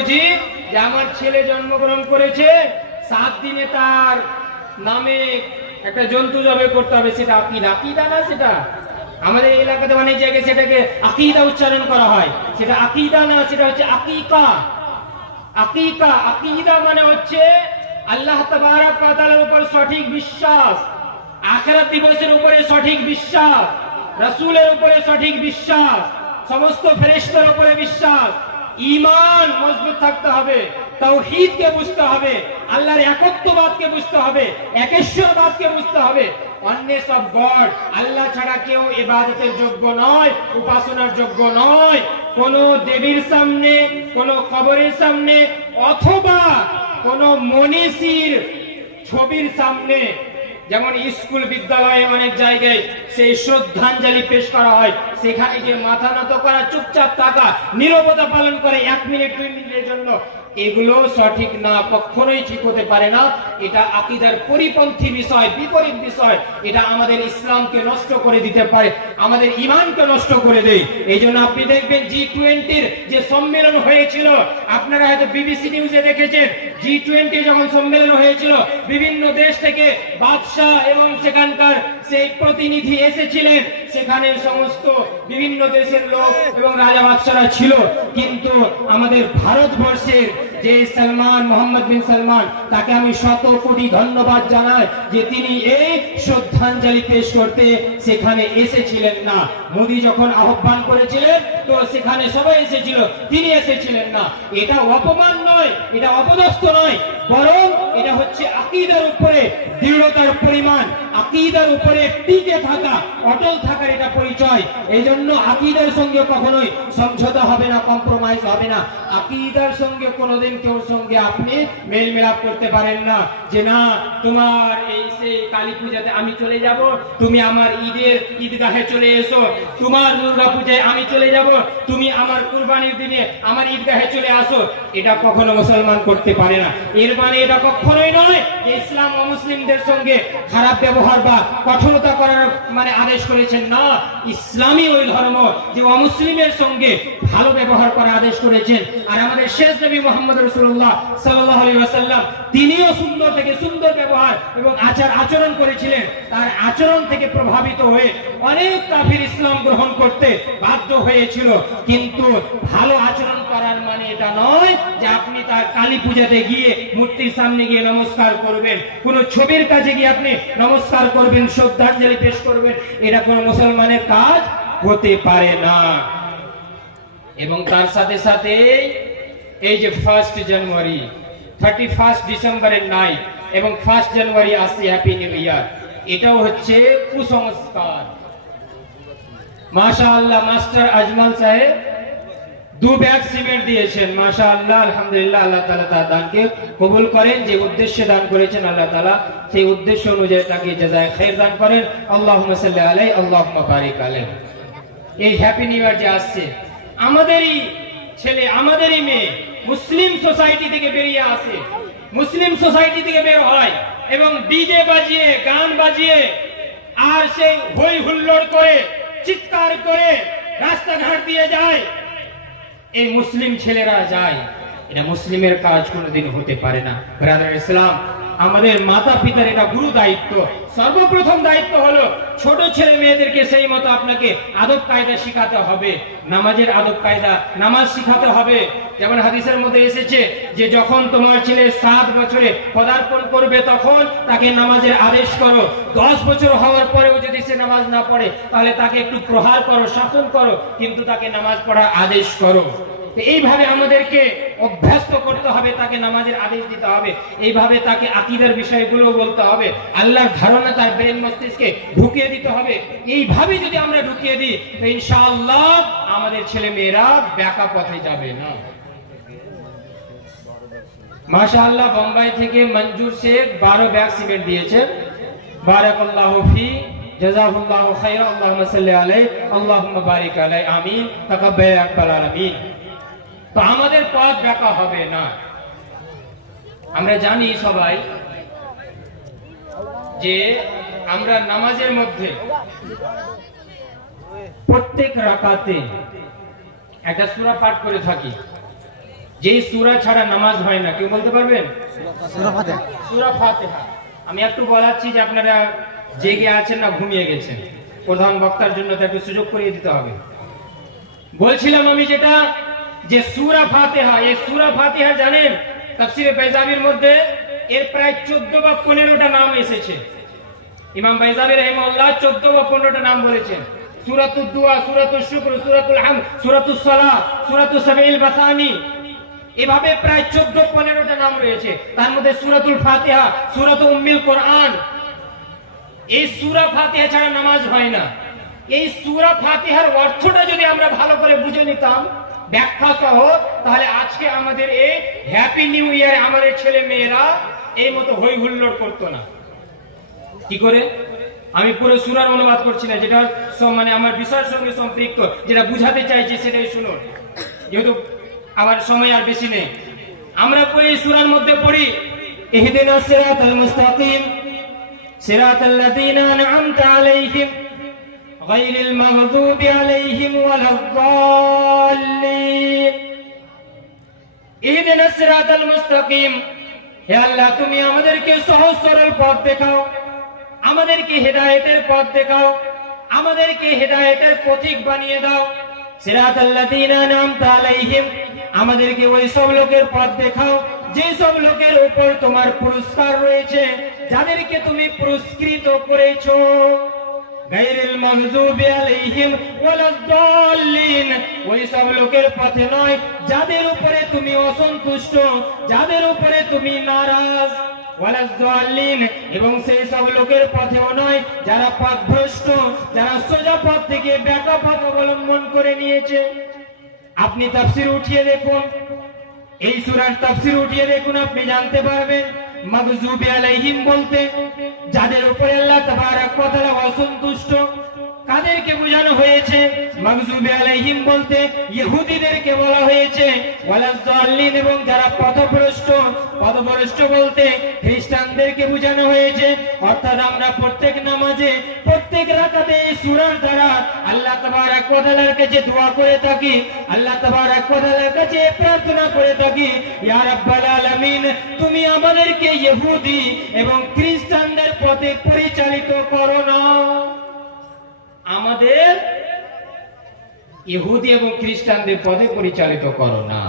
উচিত যে আমার ছেলে জন্মগ্রহণ করেছে, 7 দিনে তার নামে একটা জন্তু জবাই করতে হবে। সেটা আকীদা, আকীদা না, সেটা আমাদের এলাকাতে অনেক জায়গায় সেটাকে আকীদা উচ্চারণ করা হয়। সেটা আকীদা না, সেটা হচ্ছে আকিকা। আকিকা, আকীদা মানে হচ্ছে আল্লাহ তাবারক ওয়া তাআলার উপর সঠিক বিশ্বাস, আখিরাত দিবসের উপরে সঠিক বিশ্বাস, রাসূলের উপরে সঠিক বিশ্বাস, সমস্ত ফেরেশতার উপরে বিশ্বাস। ঈমান মজবুত থাকতে হবে, তাওহীদকে বুঝতে হবে, আল্লাহর একত্ববাদকে বুঝতে হবে, একেশ্বরবাদকে বুঝতে হবে। অন্যের সব গড, আল্লাহ ছাড়া কেউ ইবাদতের যোগ্য নয়, উপাসনার যোগ্য নয়। কোন দেবীর সামনে, কোন কবরের সামনে, অথবা কোন মনীষীর ছবির সামনে, যেমন স্কুল বিদ্যালয়ে অনেক জায়গায় সেই শ্রদ্ধাঞ্জলি পেশ করা হয়, সেখানে গিয়ে মাথা নত করা, চুপচাপ থাকা, নীরবতা পালন করে 1 মিনিট 2 মিনিটের জন্য, এগুলো সঠিক না, কখনোই ঠিক হতে পারে না। এটা আকীদার পরিপন্থী বিষয়, বিপরীত বিষয়। এটা আমাদের ইসলামকে নষ্ট করে দিতে পারে, আমাদের ঈমানকে নষ্ট করে দেয়। এই জন্য আপনি দেখবেন G20-র যে সম্মেলন হয়েছিল, আপনারা হয়তো বিবিসি নিউজে দেখেছেন, G20 যখন সম্মেলন হয়েছিল, বিভিন্ন দেশ থেকে বাদশাহ এবং সেখানকার সেই প্রতিনিধি এসেছিলেন। সেখানে সমস্ত বিভিন্ন দেশের লোক এবং রাজা বাদশারা ছিল। কিন্তু আমাদের ভারতবর্ষের যে সালমান, মোহাম্মদ বিন সালমান, তাকে আমি 100 কোটি ধন্যবাদ জানাই যে তিনি এই শ্রদ্ধাঞ্জলি পেশ করতে সেখানে এসেছিলেন না। মোদি যখন আহ্বান করেছিলেন তো সেখানে সবাই এসেছিল, তিনি এসেছিলেন না। এটা অপমান নয়, এটা অপদস্থ নয়, বরং এটা হচ্ছে আকীদার উপরে দৃঢ়তার পরিমাণ, আকীদার উপরে টিকে থাকা, অটল থাকার এটা পরিচয়। এই জন্য আকীদার সঙ্গে কখনোই সমঝোতা হবে না, কম্প্রোমাইজ হবে না। আকীদার সঙ্গে কোনোদিন কেউ সঙ্গে আপনি মেল মিলাপ করতে পারেন না, যে না তোমার এই সেই কালী পূজাতে আমি চলে যাব, তুমি আমার ঈদের ঈদগাহে চলে এসো, তোমার দুর্গা পূজায় আমি চলে যাব, তুমি আমার কুরবানির দিনে আমার ঈদগাহে চলে আসো। এটা কখনো মুসলমান করতে পারে না। এর মানে এটা কখনোই নয় যে ইসলাম অমুসলিমদের সঙ্গে খারাপ ব্যবহার বা কঠোরতা করার মানে আদেশ করেছেন না। ইসলামই ওই ধর্ম যে অমুসলিমের সঙ্গে ভালো ব্যবহার করার আদেশ করেছেন। আর আমাদের শেষ নবী মুহাম্মদ রাসূলুল্লাহ সাল্লাল্লাহু আলাইহি ওয়াসাল্লাম, তিনিও সুন্দর থেকে সুন্দর ব্যবহার এবং আচরণ করেছিলেন। তার আচরণ থেকে প্রভাবিত হয়ে অনেক কাফির ইসলাম গ্রহণ করতে বাধ্য হয়েছিল। কিন্তু ভালো আচরণ করার মানে এটা নয় যে আপনি তার কালী পূজাতে গিয়ে মূর্তির সামনে গিয়ে নমস্কার করবেন, কোন ছবির কাছে গিয়ে আপনি নমস্কার করবেন, শ্রদ্ধাঞ্জলি পেশ করবেন। এটা কোন মুসলমানের কাজ হতে পারে না। এবং তার সাথে সাথে এই যে 1 জানুয়ারি, 31 ডিসেম্বরের নাইট এবং 1 জানুয়ারি আসছে হ্যাপি নিউ ইয়ার, এটাও হচ্ছে কুসংস্কার। মাশাআল্লাহ, মাস্টার আজমাল সাহেব 2 ব্যাগ সিমেন্ট দিয়েছেন, মাশাআল্লাহ, আলহামদুলিল্লাহ। আল্লাহ তাআলা তার দানকে কবুল করেন। যে উদ্দেশ্যে দান করেছেন আল্লাহ তাআলা সেই উদ্দেশ্য অনুযায়ী তাকে জাযায়ে খায়র দান করেন। আল্লাহুম্মা সাল্লি আলাইহি, আল্লাহুম্মা বারিক আলাইহি। এই হ্যাপি নিউ ইয়ার যে আসছে, আমাদেরই ছেলে, আমাদেরই মেয়ে মুসলিম সোসাইটি থেকে বেরিয়ে আসে, মুসলিম সোসাইটি থেকে বের হয় এবং ডিজে বাজিয়ে, গান বাজিয়ে আর সেই হই হুল্লোড় করে, চিৎকার করে রাস্তাঘাট দিয়ে যায়। এই মুসলিম ছেলেরা যায়, এটা মুসলিমের কাজ কোনোদিন হতে পারে না। ব্রাদার ইসলাম, আমাদের মাতা পিতার এটা গুরু দায়িত্ব। সর্বপ্রথম দায়িত্ব হলো ছোট ছেলে মেয়েদেরকে সেই মতো আপনাকে আদব কায়দা শিখাতে হবে, নামাজের আদব কায়দা, নামাজ শিখাতে হবে। যেমন হাদিসের মধ্যে এসেছে যে যখন তোমার ছেলে 7 বছরে পদার্পণ করবে তখন তাকে নামাজের আদেশ করো। 10 বছর হওয়ার পরেও যদি সে নামাজ না পড়ে তাহলে তাকে একটু প্রহার করো, শাসন করো, কিন্তু তাকে নামাজ পড়ার আদেশ করো। এইভাবে আমাদেরকে অভ্যস্ত করতে হবে, তাকে নামাজের আদেশ দিতে হবে, এইভাবে তাকে আকীদার বিষয়গুলো বলতে হবে, আল্লাহর ধারণা তার ব্রেন মস্তিষ্কে ঢুকিয়ে দিতে হবে। এইভাবে যদি আমরা ঢুকিয়ে দিই তো ইনশাআল্লাহ আমাদের ছেলে মেয়েরা ব্যাকা পথে যাবে না। মাশাআল্লাহ, বোম্বাই থেকে মঞ্জুর শেখ 12 ব্যাগ সিমেন্ট দিয়েছেন, বারাকাল্লাহু ফি, জাযাকুল্লাহু খাইরা, আল্লাহুম্মা সাল্লি আলাইহি, আল্লাহুম্মা বারিক আলাইহি, আমিন, তাকাব্বাল ইয়া রাব্বাল আলামিন। তো আমাদের পথ ব্যাকা হবে না। আমরা জানি সবাই যে আমরা নামাজের মধ্যে প্রত্যেক রাকাতে একটা সূরা পাঠ করে থাকি। যেই সূরা ছাড়া নামাজ হয় না, কেউ বলতে পারবেন? সূরা ফাতিহা। আমি একটু বলাচ্ছি যে আপনারা জেগে আছেন না ঘুমিয়ে গেছেন, প্রধান বক্তার জন্য তো একটু সুযোগ করে দিতে হবে। বলছিলাম আমি যেটা, যে সূরা ফাতিহা, এই সূরা ফাতিহা জানেন তাফসীরে বাইজাবির মধ্যে এর প্রায় 14 বা 15টা নাম এসেছে। ইমাম বাইজাবি রাহিমাহুল্লাহ 14 বা 15টা নাম বলেছেন। সূরাতুদ দুআ, সূরাতুশ শুকর, সূরাতুল হামদ, সূরাতুস সালাত, সূরাতুস সাবিল বাসানি, এভাবে প্রায় 14-15টা নাম রয়েছে। তার মধ্যে সূরাতুল ফাতিহা, সূরাতুল উম্মুল কোরআন। এই সূরা ফাতিহা ছাড়া নামাজ হয় না। এই সূরা ফাতিহার অর্থটা যদি আমরা ভালো করে বুঝে নিতাম ব্যাখ্যা সহ, তাহলে আজকে আমাদের এই হ্যাপি নিউ ইয়ারে আমাদের ছেলে মেয়েরা এই মতো হই হুল্লোড় করতো না। কি করে? আমি পুরো সূরার অনুবাদ করছি না, যেটা মানে আমার বিষয়ের সঙ্গে সম্পৃক্ত, যেটা বুঝাতে চাইছি সেটাই শুনুন, যেহেতু আমার সময় আর বেশি নেই। আমরা পুরো এই সূরার মধ্যে পড়ি ইহদিনাস সিরাতাল মুস্তাকিম সিরাতাল লাযিনা আন'আমতা আলাইহিম গায়রিল মাগদুবি আলাইহিম ওয়ালাদ-দাল্লিন। ইহদিনাস সিরাতাল মুস্তাকিম, হে আল্লাহ তুমি আমাদেরকে সহজ সরল পথ দেখাও, আমাদেরকে হেদায়েতের পথ দেখাও, আমাদেরকে হেদায়েতের পথিক বানিয়ে দাও। সিরাতাল লাযিনা আন'আমতা আলাইহিম, আমাদেরকে ওই সব লোকের পথ দেখাও যে সব লোকের উপর তোমার পুরস্কার রয়েছে, যাদেরকে তুমি পুরস্কৃত করেছো। গায়রিল মাগদুবি আলাইহিম ওয়ালাদ-দাল্লিন, ওই সব লোকের পথে নয় যাদের উপরে তুমি অসন্তুষ্ট, যাদের উপরে তুমি নারাজ। ওয়ালাদ-দাল্লিন, এবং সেই সব লোকের পথেও নয় যারা পথভ্রষ্ট, যারা সোজা পথ থেকে বেঁকা পথ অবলম্বন করে নিয়েছে। আপনি তাফসীর উঠিয়ে দেখুন, এই সূরার তাফসীর উঠিয়ে দেখুন, আপনি জানতে পারবেন মাগযুবি আলাইহিম বলতে যাদের উপরে আল্লাহ তাবারক ওয়া তাআলা অসন্তুষ্ট, কাদেরকে বোঝানো হয়েছে? মাগযুবি আলাইহিম বলতে ইহুদিদেরকে বলা হয়েছে। ওয়ালাদ-দাল্লিন, এবং যারা পথভ্রষ্ট, পথভ্রষ্ট বলতে খ্রিস্টানদেরকে বোঝানো হয়েছে। অর্থাৎ আমরা প্রত্যেক নামাজে, প্রত্যেক রাকাতে এই সূরার দ্বারা আল্লাহ তাবারক ওয়া তাআলার কাছে দোয়া করে থাকি, আল্লাহ তাবারক ওয়া তাআলার কাছে প্রার্থনা করে থাকি, ইয়া রাব্বাল আলামিন তুমি আমাদেরকে ইহুদি এবং খ্রিস্টানদের পথে পরিচালিত করো না, আমাদের ইহুদি এবং খ্রিস্টানদের পথে পরিচালিত করো না।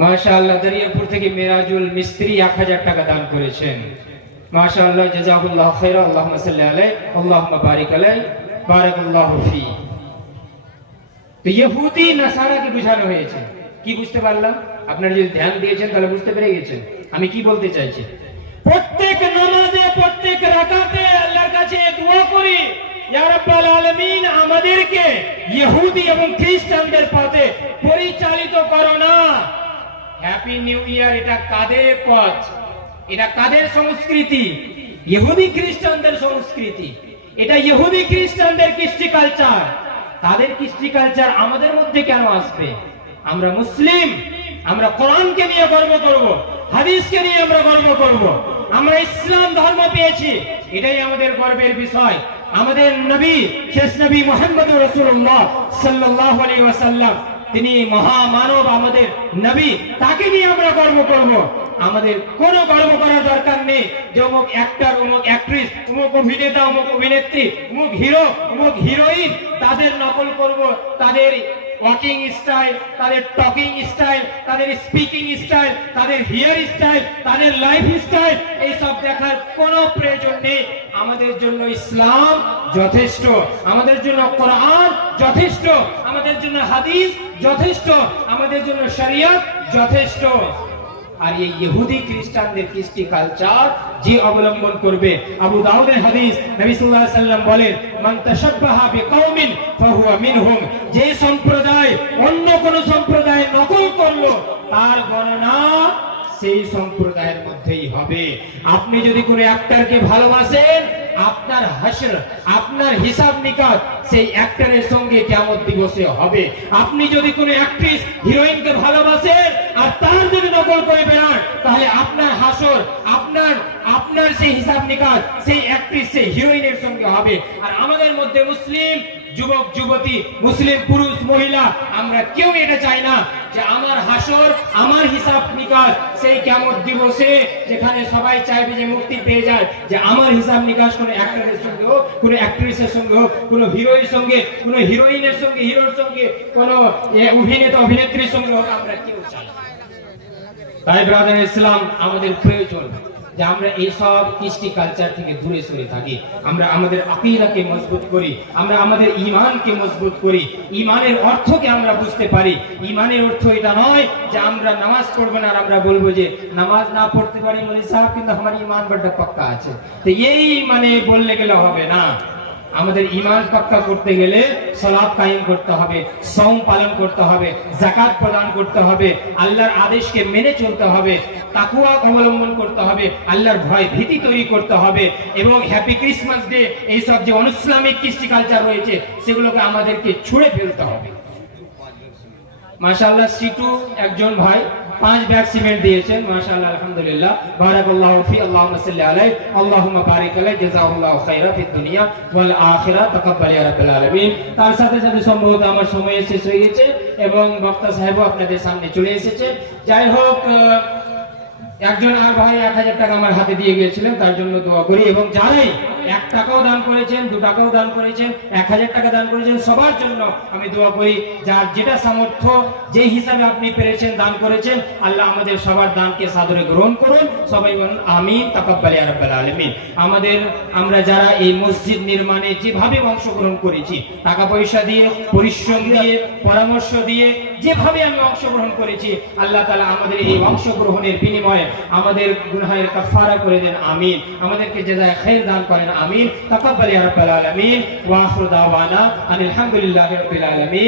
মাশাআল্লাহ, দরিয়াপুর থেকে মেরাজুল মিস্ত্রি 1000 টাকা দান করেছেন। মাশাআল্লাহ, জাযাকুল্লাহু খাইরা, আল্লাহুম্মা সাল্লি আলাইহি আল্লাহুম্মা বারিক আলাইহি বারাকাল্লাহু ফি। তো ইহুদি নাসারাকে বোঝানো হয়েছে। কি বুঝতে পারলাম? আপনারা যদি ধ্যান দিয়েছেন তাহলে বুঝতে পেরে গেছেন আমি কি বলতে চাইছি। প্রত্যেক নামাজে, প্রত্যেক রাকাতে আল্লাহর কাছে দোয়া করি, ইয়া রাব্বাল আলামিন আমাদেরকে ইহুদি এবং খ্রিস্টানদের পথে পরিচালিত করো না। হ্যাপি নিউ ইয়ার, এটা কাদের পথ? এটা কাদের সংস্কৃতি? ইহুদি খ্রিস্টানদের সংস্কৃতি। এটা ইহুদি খ্রিস্টানদের কৃষ্টি কালচার। তাদের কৃষ্টি কালচার আমাদের মধ্যে কেন আসবে? আমরা মুসলিম, আমরা কোরআনকে নিয়ে গর্ব করব, হাদিসকে নিয়ে আমরা গর্ব করব, আমরা ইসলাম ধর্ম পেয়েছি, এটাই আমাদের গর্বের বিষয়। আমাদের নবী, শেষ নবী মুহাম্মদুর রাসূলুল্লাহ সাল্লাল্লাহু আলাইহি ওয়াসাল্লাম, তিনি মহামানব, আমাদের নবী, তাকে নিয়ে আমরা গর্ব করব। আমাদের কোনো গর্ব করার দরকার নেই যে অমুক অ্যাক্টর, অমুক অ্যাক্ট্রেস, অমুক অভিনেতা, অমুক অভিনেত্রী, অমুক হিরো, অমুক হিরোইন, তাদের নকল করব, তাদের ওয়াকিং স্টাইল, তাদের টকিং স্টাইল, তাদের স্পিকিং স্টাইল, তাদের হেয়ার স্টাইল, তাদের লাইফ স্টাইল, এইসব দেখার কোনো প্রয়োজন নেই। আমাদের জন্য ইসলাম যথেষ্ট, আমাদের জন্য কোরআন যথেষ্ট, আমাদের জন্য হাদিস যথেষ্ট, আমাদের জন্য শরিয়ত যথেষ্ট। আর এই ইহুদি খ্রিস্টানদের কৃষ্টি কালচার যে অবলম্বন করবে, আবু দাউদের হাদিস, নবী সাল্লাল্লাহু আলাইহি ওয়াসাল্লাম বলেন, মান তাশাব্বাহা বিকাউমিন ফাহুয়া মিনহুম, যে সম্প্রদায় অন্য কোন সম্প্রদায়ের নকল করলো তার গণনা সেই সম্প্রদায়ের মধ্যেই হবে। আপনি যদি কোনো অ্যাক্টরকে ভালোবাসেন, আপনার হাসর, আপনার হিসাব নিকাশ সেই অ্যাক্টরের সঙ্গে কিয়ামত দিবসে হবে। আপনি যদি কোনো অ্যাক্ট্রেস, হিরোইনকে ভালোবাসেন আর তার যদি নকল করে বেড়ান, তাহলে আপনার হাসর, আপনি আপনার সেই হিসাব নিকাশ সেই অ্যাক্ট্রেস সেই হিরোইনের সঙ্গে হবে। আর আমাদের মধ্যে মুসলিম যুবক যুবতী, মুসলিম পুরুষ মহিলা, আমরা কেউ এটা চাই না যে আমার হাসর, আমার হিসাব নিকাশ সেই কিয়ামত দিবসে যেখানে সবাই চাইবে যে মুক্তি পেয়ে যায়, যে আমার হিসাব নিকাশ কোনো অ্যাক্টরের সঙ্গে হোক, কোনো অ্যাক্ট্রেসের সঙ্গে হোক, কোনো হিরোইনের সঙ্গে, কোনো হিরোইনের সঙ্গে, হিরোর সঙ্গে, কোনো অভিনেতা অভিনেত্রীর সঙ্গে হোক, আমরা কেউ চাই না। তাই ব্রাদার ইসলাম, আমাদের প্রয়োজন যে আমরা এইসব কৃষ্টি কালচার থেকে দূরে সরে থাকি, আমরা আমাদের আকীদাকে মজবুত করি, আমরা আমাদের ঈমানকে মজবুত করি, ঈমানের অর্থকে আমরা বুঝতে পারি। ঈমানের অর্থ এটা নয় যে আমরা নামাজ পড়বো না আর আমরা বলবো যে নামাজ না পড়তে পারি মৌলভী সাহেব কিন্তু আমার ঈমান বড় পাক্কা আছে, তো এই মানে বললে গেলে হবে না। আমাদের ঈমান পাক্কা করতে গেলে সালাত কায়েম করতে হবে, সওম পালন করতে হবে, যাকাত প্রদান করতে হবে, আল্লাহর আদেশকে মেনে চলতে হবে, তাকওয়া অবলম্বন করতে হবে, আল্লাহর ভয় ভীতি তৈরি করতে হবে, এবং হ্যাপি ক্রিসমাস ডে এইসব যে অনইসলামিক কৃষ্টি কালচার রয়েছে সেগুলোকে আমাদেরকে ছুঁড়ে ফেলতে হবে। মাশাআল্লাহ, সিটু একজন ভাই 5 ব্যাগ সিমেন্ট দিয়েছেন, মাশাআল্লাহ, আলহামদুলিল্লাহ, বারাকাল্লাহু ফি, আল্লাহুম্মা সাল্লি আলাইহি, আল্লাহুম্মা বারিক আলাইহি, জাযাকাল্লাহু খাইরা ফিদ দুনিয়া ওয়াল আখিরা, তাকাব্বাল ইয়া রাব্বাল আলামিন। তার সাথে সাথে সম্ভবত আমার সময় শেষ হয়ে গেছে এবং বক্তা সাহেবও আপনাদের সামনে চলে এসেছে। যাই হোক, একজন আর ভাই 1000 টাকা আমার হাতে দিয়ে গিয়েছিলেন, তার জন্য দোয়া করি, এবং যারাই 1 টাকাও দান করেছেন, 2 টাকাও দান করেছেন, 1000 টাকা দান করেছেন, সবার জন্য আমি দোয়া করি। যার যেটা সামর্থ্য, যে হিসাবে আপনি পেরেছেন দান করেছেন, আল্লাহ আমাদের সবার দানকে সাদরে গ্রহণ করুন। সবাই বলুন আমিন, তাকাব্বাল ইয়া রাব্বাল আলামিন। আমরা যারা এই মসজিদ নির্মাণে যেভাবে অংশগ্রহণ করেছি, টাকা পয়সা দিয়ে, পরিশ্রম দিয়ে, পরামর্শ দিয়ে, যেভাবে আমি অংশগ্রহণ করেছি, আল্লাহ তাআলা আমাদের এই অংশগ্রহণের বিনিময়ে আমাদের গুনাহের কাফারা করে দেন, আমিন। আমাদেরকে জাযায়ে খাইর দান করেন, আমিন। তাকাব্বাল ইয়া রাব্বাল আলামিন। ওয়া আখিরু দাওয়ানা আনিল হামদুলিল্লাহি রাব্বিল আলামিন।